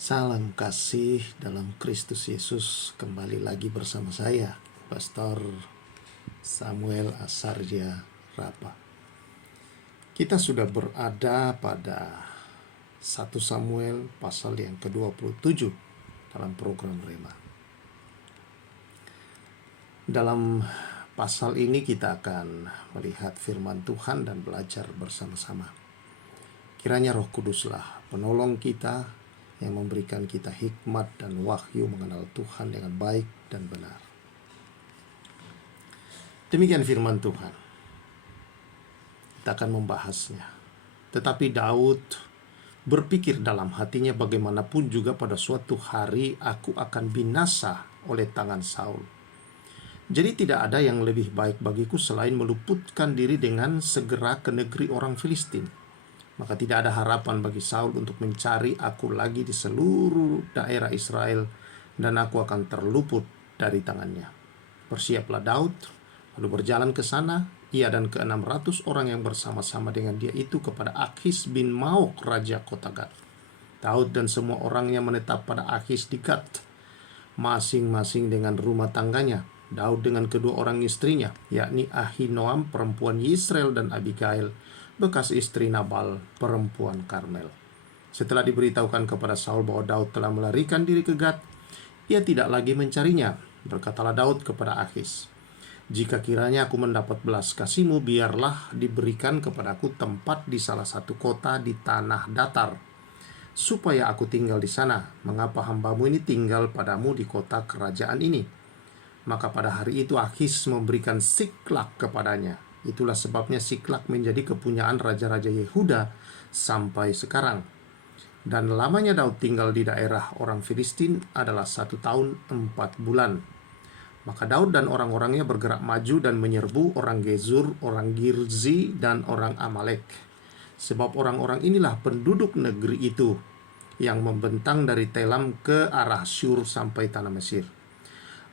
Salam kasih dalam Kristus Yesus. Kembali lagi bersama saya, Pastor Samuel Asarja Rapa. Kita sudah berada pada 1 Samuel pasal yang ke-27 dalam program Rema. Dalam pasal ini kita akan melihat firman Tuhan dan belajar bersama-sama. Kiranya Roh Kuduslah penolong kita yang memberikan kita hikmat dan wahyu mengenal Tuhan dengan baik dan benar. Demikian firman Tuhan. Kita akan membahasnya. Tetapi Daud berpikir dalam hatinya, bagaimanapun juga pada suatu hari aku akan binasa oleh tangan Saul. Jadi tidak ada yang lebih baik bagiku selain meluputkan diri dengan segera ke negeri orang Filistin. Maka tidak ada harapan bagi Saul untuk mencari aku lagi di seluruh daerah Israel, dan aku akan terluput dari tangannya. Bersiaplah Daud, lalu berjalan ke sana, ia dan ke-600 orang yang bersama-sama dengan dia itu kepada Akhis bin Maok, raja kota Gat. Daud dan semua orangnya menetap pada Akhis di Gat, masing-masing dengan rumah tangganya. Daud dengan kedua orang istrinya, yakni Ahinoam perempuan Yisrael dan Abigail, bekas istri Nabal, perempuan Karmel. Setelah diberitahukan kepada Saul bahwa Daud telah melarikan diri ke Gat, ia tidak lagi mencarinya. Berkatalah Daud kepada Akhis, "Jika kiranya aku mendapat belas kasihmu, biarlah diberikan kepadaku tempat di salah satu kota di tanah datar, supaya aku tinggal di sana. Mengapa hambamu ini tinggal padamu di kota kerajaan ini?" Maka pada hari itu Akhis memberikan Siklak kepadanya. Itulah sebabnya Siklak menjadi kepunyaan raja-raja Yehuda sampai sekarang. Dan lamanya Daud tinggal di daerah orang Filistin adalah 1 tahun 4 bulan. Maka Daud dan orang-orangnya bergerak maju dan menyerbu orang Gezur, orang Girzi, dan orang Amalek. Sebab orang-orang inilah penduduk negeri itu yang membentang dari Telam ke arah Syur sampai tanah Mesir.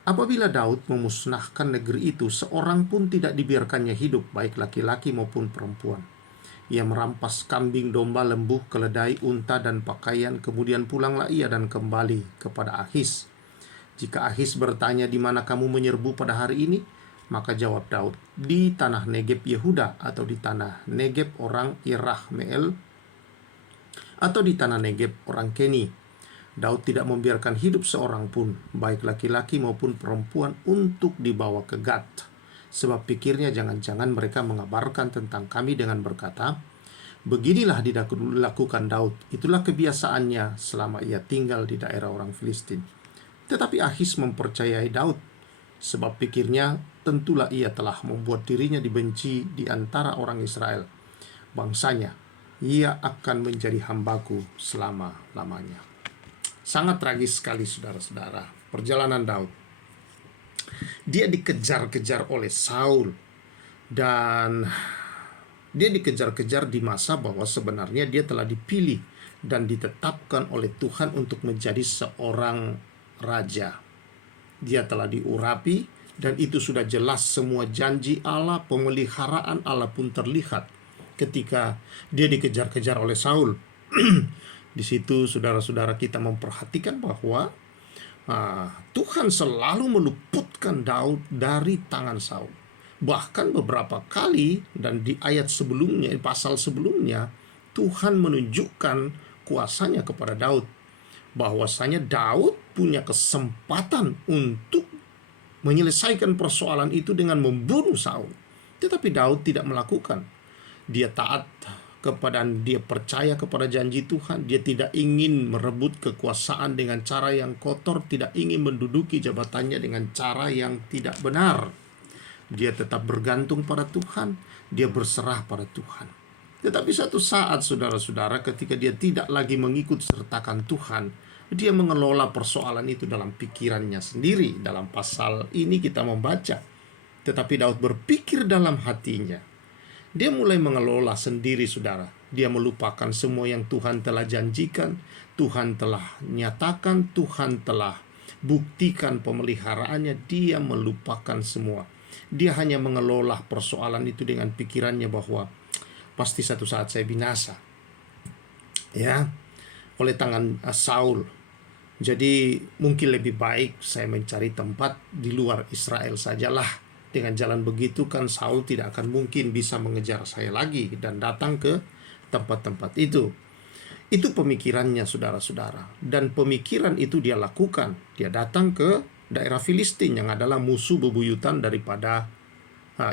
Apabila Daud memusnahkan negeri itu, seorang pun tidak dibiarkannya hidup, baik laki-laki maupun perempuan. Ia merampas kambing, domba, lembu, keledai, unta, dan pakaian. Kemudian pulanglah ia dan kembali kepada Akhis. Jika Akhis bertanya, "Di mana kamu menyerbu pada hari ini?" Maka jawab Daud, "Di tanah Negeb Yehuda," atau di tanah Negeb orang Irahmeel, atau di tanah Negeb orang Keni. Daud tidak membiarkan hidup seorang pun, baik laki-laki maupun perempuan, untuk dibawa ke Gat. Sebab pikirnya, jangan-jangan mereka mengabarkan tentang kami dengan berkata, "Beginilah dilakukan Daud, itulah kebiasaannya selama ia tinggal di daerah orang Filistin." Tetapi Akhis mempercayai Daud, sebab pikirnya, tentulah ia telah membuat dirinya dibenci di antara orang Israel, bangsanya. Ia akan menjadi hambaku selama-lamanya. Sangat tragis sekali, saudara-saudara, perjalanan Daud. Dia dikejar-kejar oleh Saul, dan dia dikejar-kejar di masa bahwa sebenarnya dia telah dipilih dan ditetapkan oleh Tuhan untuk menjadi seorang raja. Dia telah diurapi, dan itu sudah jelas, semua janji Allah, pemeliharaan Allah pun terlihat ketika dia dikejar-kejar oleh Saul. Di situ saudara-saudara kita memperhatikan bahwa Tuhan selalu meluputkan Daud dari tangan Saul. Bahkan beberapa kali, dan di ayat sebelumnya, di pasal sebelumnya, Tuhan menunjukkan kuasanya kepada Daud, bahwasanya Daud punya kesempatan untuk menyelesaikan persoalan itu dengan membunuh Saul. Tetapi Daud tidak melakukan. Dia taat kepada, dia percaya kepada janji Tuhan. Dia tidak ingin merebut kekuasaan dengan cara yang kotor, tidak ingin menduduki jabatannya dengan cara yang tidak benar. Dia tetap bergantung pada Tuhan, dia berserah pada Tuhan. Tetapi satu saat, saudara-saudara, ketika dia tidak lagi mengikut sertakan Tuhan, dia mengelola persoalan itu dalam pikirannya sendiri. Dalam pasal ini kita membaca, tetapi Daud berpikir dalam hatinya. Dia mulai mengelola sendiri, saudara. Dia melupakan semua yang Tuhan telah janjikan, Tuhan telah nyatakan, Tuhan telah buktikan pemeliharaannya. Dia melupakan semua. Dia hanya mengelola persoalan itu dengan pikirannya bahwa pasti satu saat saya binasa, ya, oleh tangan Saul. Jadi mungkin lebih baik saya mencari tempat di luar Israel sajalah. Dengan jalan begitu kan Saul tidak akan mungkin bisa mengejar saya lagi dan datang ke tempat-tempat itu. Itu pemikirannya saudara-saudara. Dan pemikiran itu dia lakukan. Dia datang ke daerah Filistin yang adalah musuh bebuyutan daripada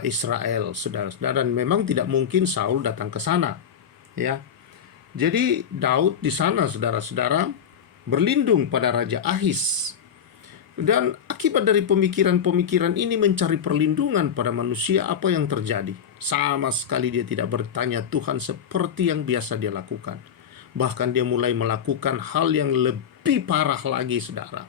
Israel, saudara-saudara. Dan memang tidak mungkin Saul datang ke sana. Ya. Jadi Daud di sana, saudara-saudara, berlindung pada Raja Ahis. Dan akibat dari pemikiran-pemikiran ini mencari perlindungan pada manusia, apa yang terjadi? Sama sekali dia tidak bertanya Tuhan seperti yang biasa dia lakukan. Bahkan dia mulai melakukan hal yang lebih parah lagi, saudara.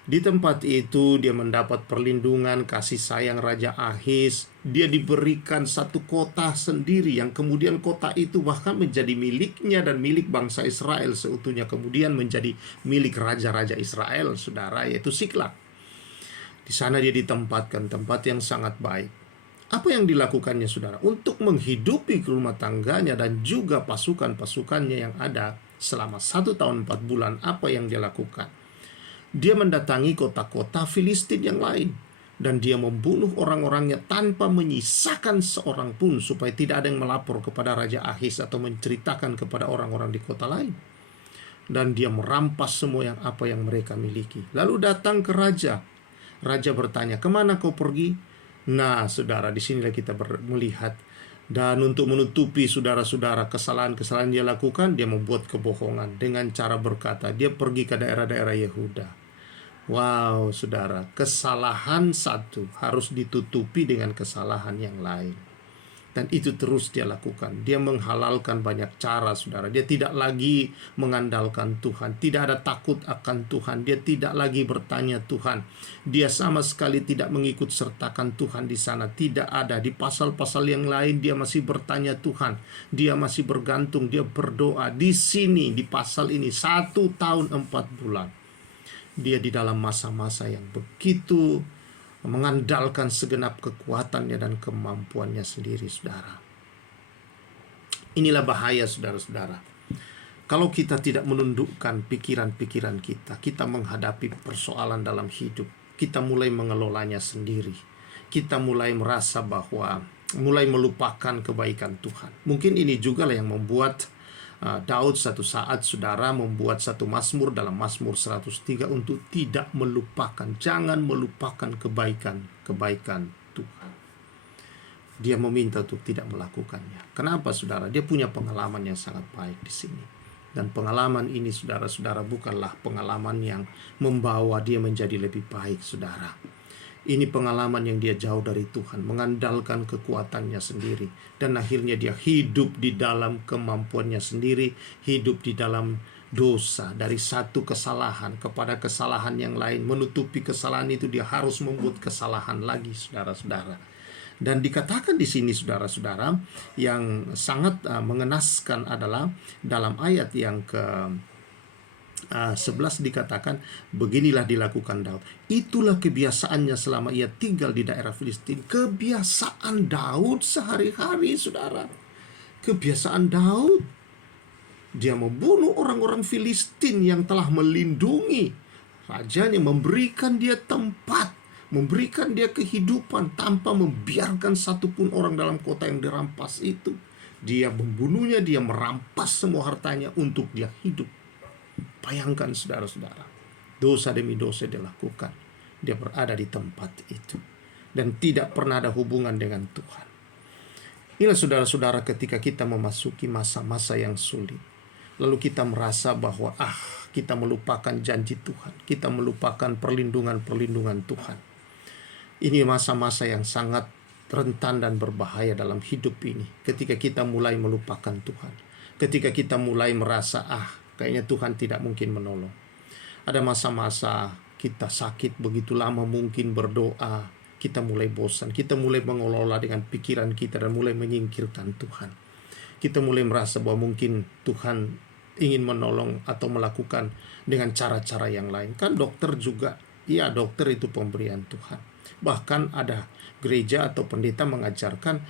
Di tempat itu dia mendapat perlindungan, kasih sayang Raja Ahis. Dia diberikan satu kota sendiri yang kemudian kota itu bahkan menjadi miliknya dan milik bangsa Israel seutuhnya. Kemudian menjadi milik raja-raja Israel, saudara, yaitu Siklag. Di sana dia ditempatkan, tempat yang sangat baik. Apa yang dilakukannya, saudara? Untuk menghidupi rumah tangganya dan juga pasukan-pasukannya yang ada selama 1 tahun 4 bulan, apa yang dia lakukan? Dia mendatangi kota-kota Filistin yang lain. Dan dia membunuh orang-orangnya tanpa menyisakan seorang pun, supaya tidak ada yang melapor kepada Raja Ahis atau menceritakan kepada orang-orang di kota lain. Dan dia merampas semua apa yang mereka miliki. Lalu datang ke raja. Raja bertanya, "Kemana kau pergi?" Nah, saudara, disinilah kita melihat. Dan untuk menutupi saudara-saudara kesalahan-kesalahan dia lakukan, dia membuat kebohongan dengan cara berkata dia pergi ke daerah-daerah Yehuda. Wow, saudara, kesalahan satu harus ditutupi dengan kesalahan yang lain. Dan itu terus dia lakukan. Dia menghalalkan banyak cara, saudara. Dia tidak lagi mengandalkan Tuhan. Tidak ada takut akan Tuhan. Dia tidak lagi bertanya Tuhan. Dia sama sekali tidak mengikut sertakan Tuhan di sana. Tidak ada. Di pasal-pasal yang lain dia masih bertanya Tuhan. Dia masih bergantung. Dia berdoa. Di sini, di pasal ini, 1 tahun 4 bulan. Dia di dalam masa-masa yang begitu mengandalkan segenap kekuatannya dan kemampuannya sendiri, saudara. Inilah bahaya, saudara-saudara. Kalau kita tidak menundukkan pikiran-pikiran kita, kita menghadapi persoalan dalam hidup, kita mulai mengelolanya sendiri. Kita mulai merasa bahwa, mulai melupakan kebaikan Tuhan. Mungkin ini juga lah yang membuat Daud satu saat, saudara, membuat satu mazmur dalam Mazmur 103 untuk tidak melupakan, jangan melupakan kebaikan Tuhan. Dia meminta untuk tidak melakukannya. Kenapa, saudara? Dia punya pengalaman yang sangat baik di sini. Dan pengalaman ini, saudara-saudara, bukanlah pengalaman yang membawa dia menjadi lebih baik, saudara. Ini pengalaman yang dia jauh dari Tuhan, mengandalkan kekuatannya sendiri. Dan akhirnya dia hidup di dalam kemampuannya sendiri, hidup di dalam dosa. Dari satu kesalahan kepada kesalahan yang lain. Menutupi kesalahan itu dia harus membuat kesalahan lagi, saudara-saudara. Dan dikatakan di sini, saudara-saudara, yang sangat mengenaskan adalah dalam ayat yang ke 11 dikatakan, beginilah dilakukan Daud. Itulah kebiasaannya selama ia tinggal di daerah Filistin. Kebiasaan Daud sehari-hari, saudara. Kebiasaan Daud. Dia membunuh orang-orang Filistin yang telah melindungi rajanya, memberikan dia tempat, memberikan dia kehidupan tanpa membiarkan satupun orang dalam kota yang dirampas itu. Dia membunuhnya, dia merampas semua hartanya untuk dia hidup. Bayangkan, saudara-saudara, dosa demi dosa dilakukan. Dia berada di tempat itu dan tidak pernah ada hubungan dengan Tuhan. Inilah, saudara-saudara, ketika kita memasuki masa-masa yang sulit, lalu kita merasa bahwa kita melupakan janji Tuhan, kita melupakan perlindungan-perlindungan Tuhan. Ini masa-masa yang sangat rentan dan berbahaya dalam hidup ini. Ketika kita mulai melupakan Tuhan, ketika kita mulai merasa kayaknya Tuhan tidak mungkin menolong. Ada masa-masa kita sakit begitu lama mungkin berdoa, kita mulai bosan, kita mulai mengelola dengan pikiran kita dan mulai menyingkirkan Tuhan. Kita mulai merasa bahwa mungkin Tuhan ingin menolong atau melakukan dengan cara-cara yang lain. Kan dokter juga, ya, dokter itu pemberian Tuhan. Bahkan ada gereja atau pendeta mengajarkan,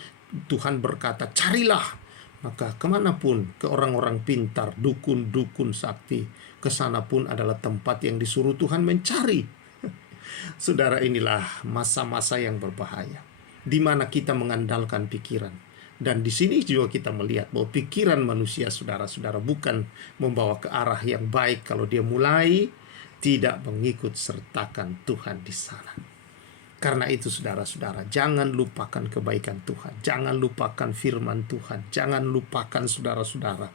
Tuhan berkata, carilah Maka kemanapun, ke orang-orang pintar, dukun-dukun sakti, kesana pun adalah tempat yang disuruh Tuhan mencari. Saudara, inilah masa-masa yang berbahaya, di mana kita mengandalkan pikiran. Dan di sini juga kita melihat bahwa pikiran manusia, saudara-saudara, bukan membawa ke arah yang baik kalau dia mulai tidak mengikut sertakan Tuhan di sana. Karena itu saudara-saudara, jangan lupakan kebaikan Tuhan. Jangan lupakan firman Tuhan. Jangan lupakan saudara-saudara.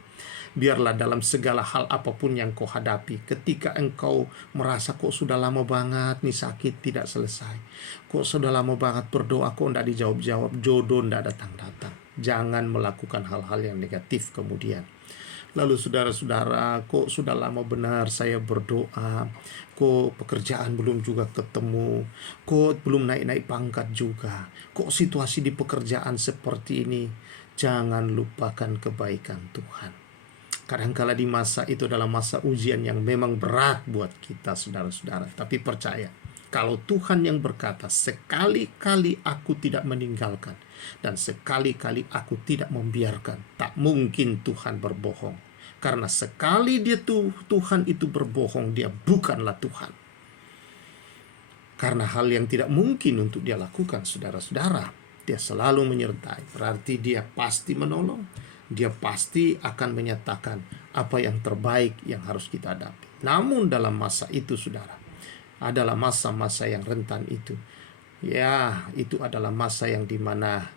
Biarlah dalam segala hal apapun yang kau hadapi, ketika engkau merasa kok sudah lama banget nih sakit tidak selesai, kok sudah lama banget berdoa kok tidak dijawab-jawab, jodoh tidak datang-datang, jangan melakukan hal-hal yang negatif kemudian. Lalu saudara-saudara, kok sudah lama benar saya berdoa, kok pekerjaan belum juga ketemu, kok belum naik-naik pangkat juga, kok situasi di pekerjaan seperti ini. Jangan lupakan kebaikan Tuhan. Kadangkala di masa itu adalah masa ujian yang memang berat buat kita, saudara-saudara. Tapi percaya, kalau Tuhan yang berkata, sekali-kali aku tidak meninggalkan, dan sekali-kali aku tidak membiarkan, tak mungkin Tuhan berbohong. Karena sekali Tuhan itu berbohong, dia bukanlah Tuhan. Karena hal yang tidak mungkin untuk dia lakukan, saudara-saudara, dia selalu menyertai. Berarti dia pasti menolong. Dia pasti akan menyatakan apa yang terbaik yang harus kita hadapi. Namun dalam masa itu, saudara, adalah masa-masa yang rentan itu. Ya, itu adalah masa yang dimana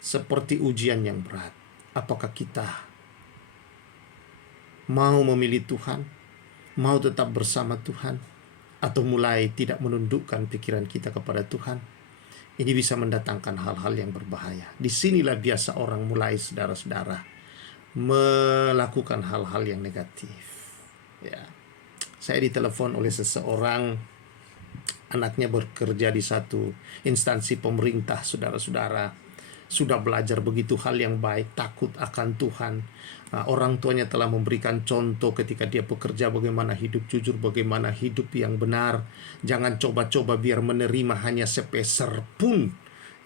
seperti ujian yang berat. Apakah kita mau memilih Tuhan, mau tetap bersama Tuhan, atau mulai tidak menundukkan pikiran kita kepada Tuhan? Ini bisa mendatangkan hal-hal yang berbahaya. Disinilah biasa orang mulai, saudara-saudara, melakukan hal-hal yang negatif. Ya, saya ditelepon oleh seseorang, anaknya bekerja di satu instansi pemerintah, saudara-saudara. Sudah belajar begitu hal yang baik, takut akan Tuhan. Orang tuanya telah memberikan contoh ketika dia bekerja bagaimana hidup jujur, bagaimana hidup yang benar. Jangan coba-coba biar menerima hanya sepeser pun,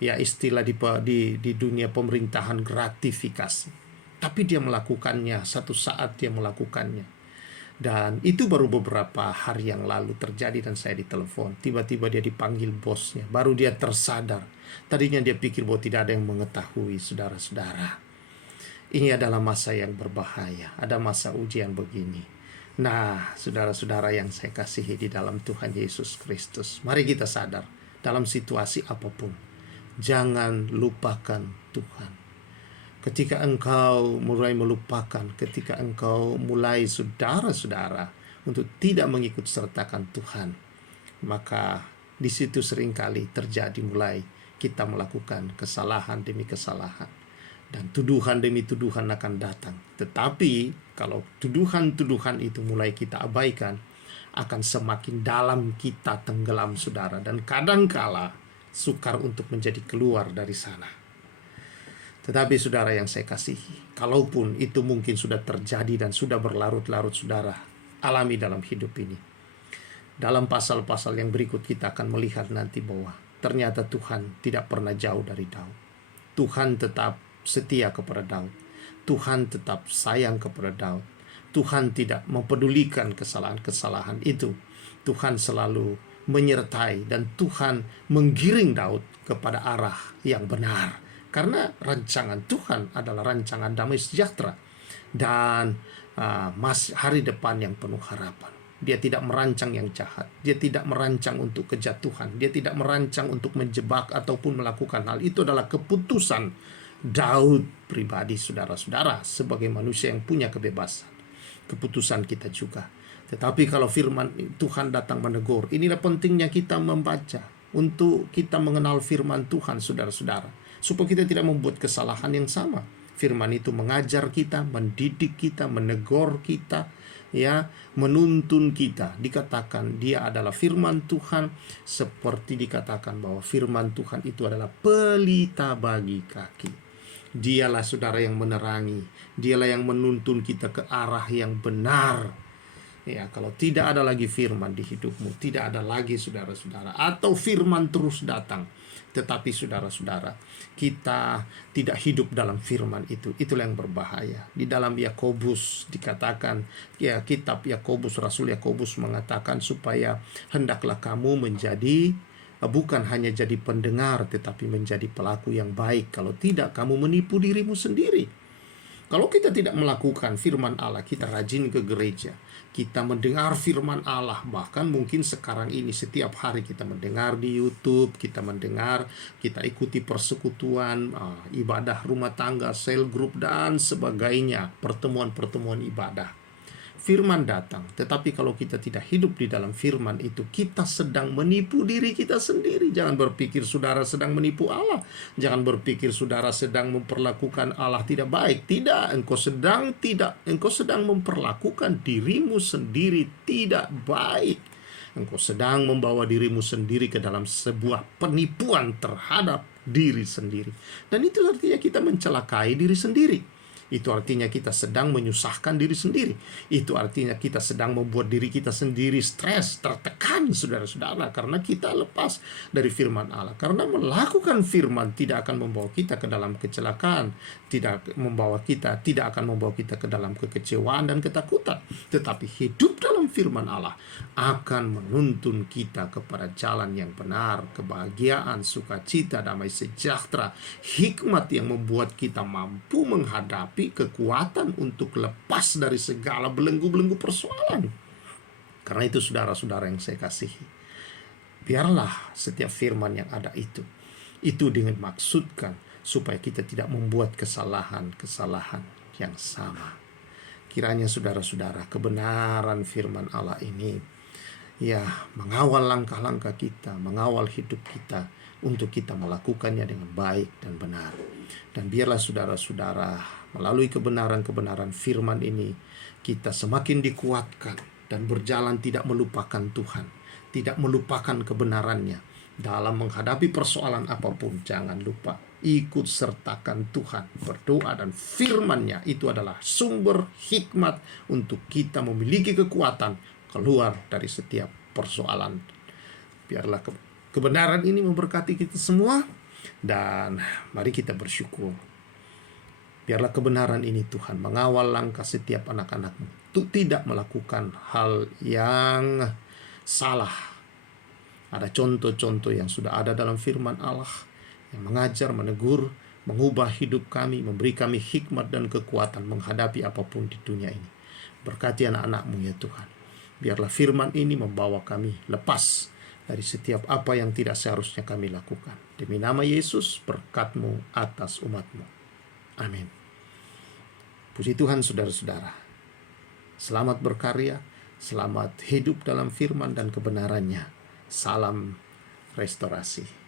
ya istilah di dunia pemerintahan, gratifikasi. Tapi dia melakukannya, satu saat dia melakukannya. Dan itu baru beberapa hari yang lalu terjadi dan saya ditelepon. Tiba-tiba dia dipanggil bosnya, baru dia tersadar. Tadinya dia pikir bahwa tidak ada yang mengetahui, saudara-saudara. Ini adalah masa yang berbahaya, ada masa ujian begini. Nah, saudara-saudara yang saya kasihi di dalam Tuhan Yesus Kristus, mari kita sadar dalam situasi apapun, jangan lupakan Tuhan. Ketika engkau mulai melupakan, ketika engkau mulai, saudara-saudara, untuk tidak mengikut sertakan Tuhan, maka di situ seringkali terjadi mulai kita melakukan kesalahan demi kesalahan. Dan tuduhan demi tuduhan akan datang. Tetapi kalau tuduhan-tuduhan itu mulai kita abaikan, akan semakin dalam kita tenggelam, saudara. Dan kadangkala sukar untuk menjadi keluar dari sana. Tetapi saudara yang saya kasihi, kalaupun itu mungkin sudah terjadi dan sudah berlarut-larut, saudara alami dalam hidup ini. Dalam pasal-pasal yang berikut kita akan melihat nanti bahwa ternyata Tuhan tidak pernah jauh dari Daud. Tuhan tetap setia kepada Daud. Tuhan tetap sayang kepada Daud. Tuhan tidak mempedulikan kesalahan-kesalahan itu. Tuhan selalu menyertai dan Tuhan menggiring Daud kepada arah yang benar. Karena rancangan Tuhan adalah rancangan damai sejahtera dan hari depan yang penuh harapan. Dia tidak merancang yang jahat. Dia tidak merancang untuk kejatuhan. Dia tidak merancang untuk menjebak ataupun melakukan hal itu. Adalah keputusan Daud pribadi, saudara-saudara, sebagai manusia yang punya kebebasan. Keputusan kita juga. Tetapi kalau firman Tuhan datang menegur, inilah pentingnya kita membaca untuk kita mengenal firman Tuhan, saudara-saudara, supaya kita tidak membuat kesalahan yang sama. Firman itu mengajar kita, mendidik kita, menegur kita, ya, menuntun kita. Dikatakan dia adalah firman Tuhan, seperti dikatakan bahwa firman Tuhan itu adalah pelita bagi kaki. Dialah, saudara, yang menerangi. Dialah yang menuntun kita ke arah yang benar. Ya, kalau tidak ada lagi firman di hidupmu, tidak ada lagi saudara-saudara, atau firman terus datang, tetapi saudara-saudara, kita tidak hidup dalam firman itu. Itulah yang berbahaya. Di dalam Yakobus dikatakan, ya, kitab Yakobus, Rasul Yakobus mengatakan supaya hendaklah kamu menjadi bukan hanya jadi pendengar, tetapi menjadi pelaku yang baik. Kalau tidak, kamu menipu dirimu sendiri. Kalau kita tidak melakukan firman Allah, kita rajin ke gereja, kita mendengar firman Allah, bahkan mungkin sekarang ini setiap hari kita mendengar di YouTube, kita mendengar, kita ikuti persekutuan, ibadah rumah tangga, sel group, dan sebagainya, pertemuan-pertemuan ibadah. Firman datang, tetapi kalau kita tidak hidup di dalam firman itu, kita sedang menipu diri kita sendiri. Jangan berpikir saudara sedang menipu Allah. Jangan berpikir saudara sedang memperlakukan Allah tidak baik. Tidak, engkau sedang memperlakukan dirimu sendiri tidak baik. Engkau sedang membawa dirimu sendiri ke dalam sebuah penipuan terhadap diri sendiri. Dan itu artinya kita mencelakai diri sendiri. Itu artinya kita sedang menyusahkan diri sendiri. Itu artinya kita sedang membuat diri kita sendiri stres, tertekan, saudara-saudara, karena kita lepas dari firman Allah. Karena melakukan firman tidak akan membawa kita ke dalam kecelakaan, tidak akan membawa kita ke dalam kekecewaan dan ketakutan. Tetapi hidup dalam firman Allah akan menuntun kita kepada jalan yang benar, kebahagiaan, sukacita, damai sejahtera, hikmat yang membuat kita mampu menghadapi kekuatan untuk lepas dari segala belenggu-belenggu persoalan. Karena itu saudara-saudara yang saya kasihi, biarlah setiap firman yang ada itu dengan maksudkan supaya kita tidak membuat kesalahan-kesalahan yang sama. Kiranya saudara-saudara, kebenaran firman Allah ini mengawal langkah-langkah kita, mengawal hidup kita, untuk kita melakukannya dengan baik dan benar. Dan biarlah saudara-saudara, melalui kebenaran-kebenaran firman ini, kita semakin dikuatkan dan berjalan tidak melupakan Tuhan, tidak melupakan kebenarannya. Dalam menghadapi persoalan apapun, jangan lupa ikut sertakan Tuhan, berdoa, dan firman-Nya itu adalah sumber hikmat untuk kita memiliki kekuatan keluar dari setiap persoalan. Biarlah kebenaran ini memberkati kita semua, dan mari kita bersyukur. Biarlah kebenaran ini Tuhan mengawal langkah setiap anak-anak-Mu untuk tidak melakukan hal yang salah. Ada contoh-contoh yang sudah ada dalam firman Allah yang mengajar, menegur, mengubah hidup kami, memberi kami hikmat dan kekuatan menghadapi apapun di dunia ini. Berkati anak-anak-Mu ya Tuhan. Biarlah firman ini membawa kami lepas dari setiap apa yang tidak seharusnya kami lakukan. Demi nama Yesus, berkat-Mu atas umat-Mu. Amin. Puji Tuhan saudara-saudara. Selamat berkarya, selamat hidup dalam firman dan kebenarannya. Salam restorasi.